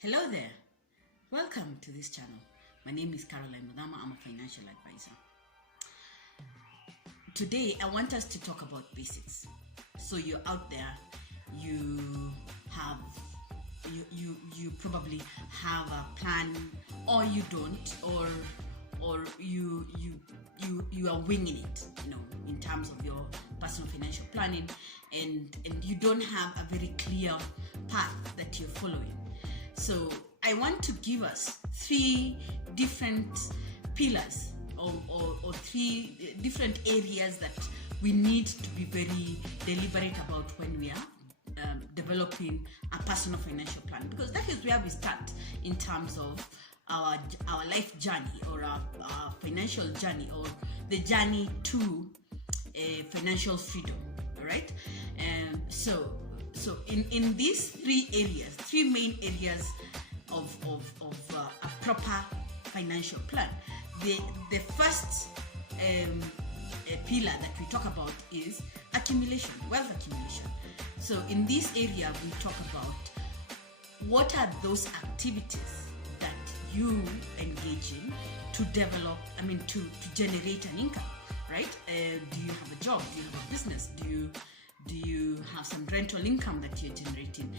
Hello there. Welcome to this channel. My name is Caroline Mudama. I'm a financial advisor. Today, I want us to talk about basics. So you're out there, you probably have a plan, or you don't, or you are winging it, in terms of your personal financial planning, and you don't have a very clear path that you're following. So I want to give us three different pillars or three different areas that we need to be very deliberate about when we are developing a personal financial plan, because that is where we start in terms of our life journey, or our financial journey, or the journey to financial freedom. All right. So in these three main areas of a proper financial plan, the first pillar that we talk about is accumulation, wealth accumulation. So in this area, we talk about what are those activities that you engage in to develop, to generate an income, right? Do you have a job? Do you have a business? Do you have some rental income that you're generating?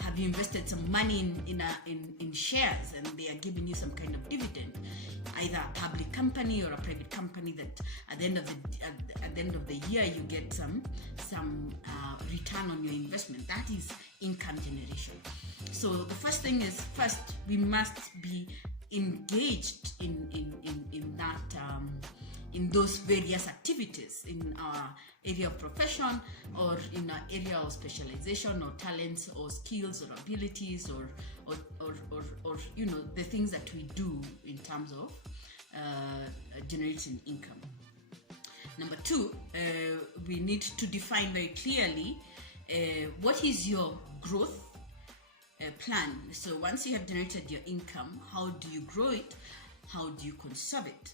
Have you invested some money in shares and they are giving you some kind of dividend? Either a public company or a private company that at the end of the year you get some return on your investment. That is income generation. So the first thing is, we must be engaged in that in those various activities in our area of profession, or in our area of specialization, or talents, or skills, or abilities, or the things that we do in terms of generating income. Number two, we need to define very clearly what is your growth plan. So once you have generated your income, how do you grow it? How do you conserve it?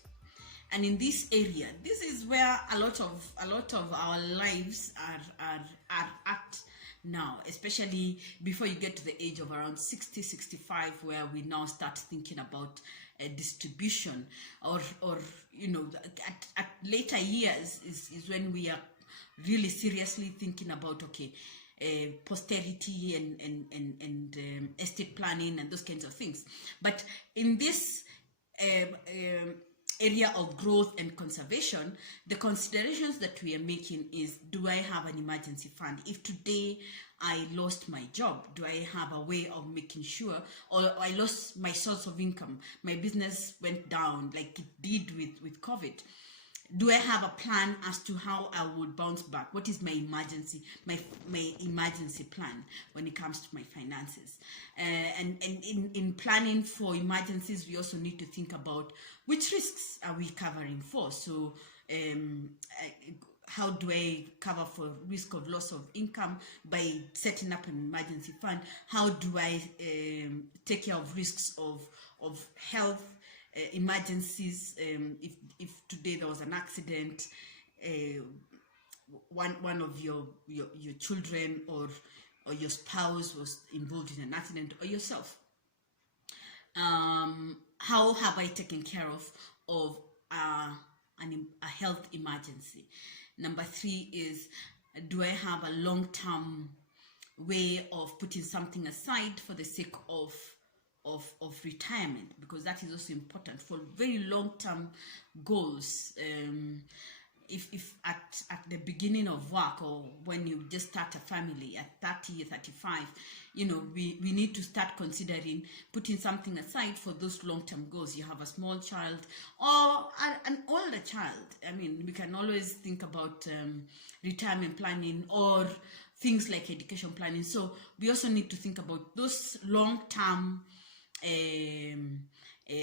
And in this area, this is where a lot of our lives are at now, especially before you get to the age of around 60, 65, where we now start thinking about distribution, or at later years is when we are really seriously thinking about, posterity and estate planning and those kinds of things. But in this area of growth and conservation, the considerations that we are making is, do I have an emergency fund? If today I lost my job, do I have a way of making sure, or I lost my source of income, my business went down like it did with COVID, do I have a plan as to how I would bounce back? What is my emergency plan when it comes to my finances? And in planning for emergencies, we also need to think about which risks are we covering for. So how do I cover for risk of loss of income by setting up an emergency fund? How do I take care of risks of health emergencies? If today there was an accident, one of your children or your spouse was involved in an accident, or yourself, how have I taken care of a health emergency? Number three is, do I have a long-term way of putting something aside for the sake of retirement? Because that is also important for very long-term goals. If at the beginning of work, or when you just start a family at 30 or 35, we need to start considering putting something aside for those long-term goals. You have a small child or an older child. We can always think about retirement planning or things like education planning. So we also need to think about those long-term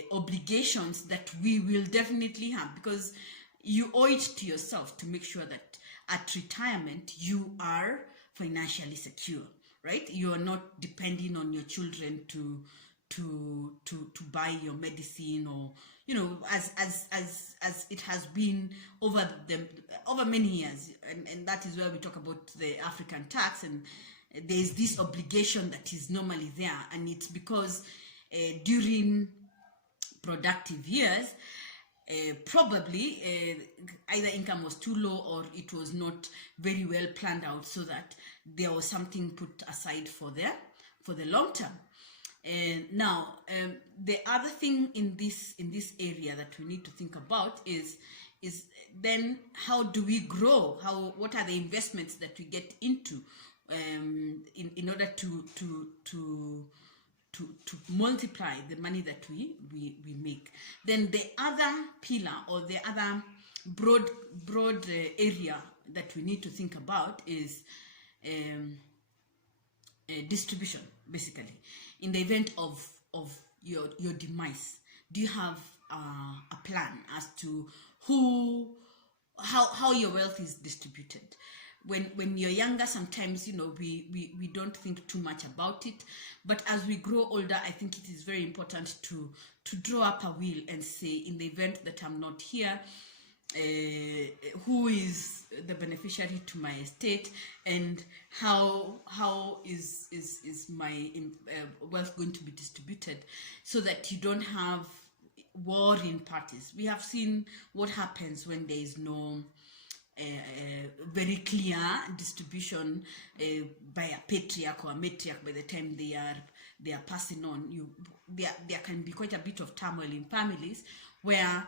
obligations that we will definitely have, because you owe it to yourself to make sure that at retirement you are financially secure, right? You are not depending on your children to buy your medicine, or as it has been over many years, and that is where we talk about the African tax, and there's this obligation that is normally there, and it's because during productive years, probably either income was too low or it was not very well planned out, so that there was something put aside for the long term. Now, the other thing in this area that we need to think about is then how do we grow? What are the investments that we get into in order to multiply the money that we make? Then the other pillar, or the other broad area that we need to think about is distribution. Basically, in the event of your demise, do you have a plan as to how your wealth is distributed? When you're younger, sometimes we don't think too much about it, but as we grow older, I think it is very important to draw up a will and say, in the event that I'm not here, who is the beneficiary to my estate, and how is my wealth going to be distributed, so that you don't have warring parties. We have seen what happens when there is no very clear distribution by a patriarch or a matriarch. By the time they are passing on, there can be quite a bit of turmoil in families where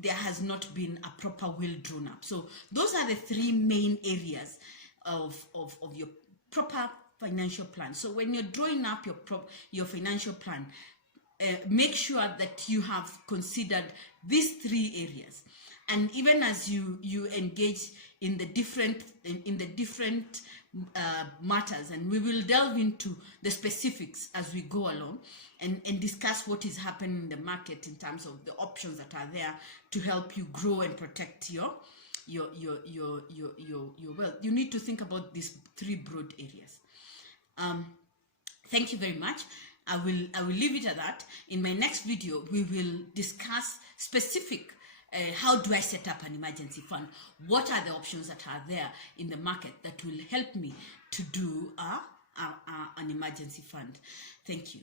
there has not been a proper will drawn up. So those are the three main areas of your proper financial plan. So when you're drawing up your financial plan, make sure that you have considered these three areas. And even as you engage in the different matters, and we will delve into the specifics as we go along, and discuss what is happening in the market in terms of the options that are there to help you grow and protect your wealth. You need to think about these three broad areas. Thank you very much. I will leave it at that. In my next video, we will discuss specific how do I set up an emergency fund? What are the options that are there in the market that will help me to do an emergency fund? Thank you.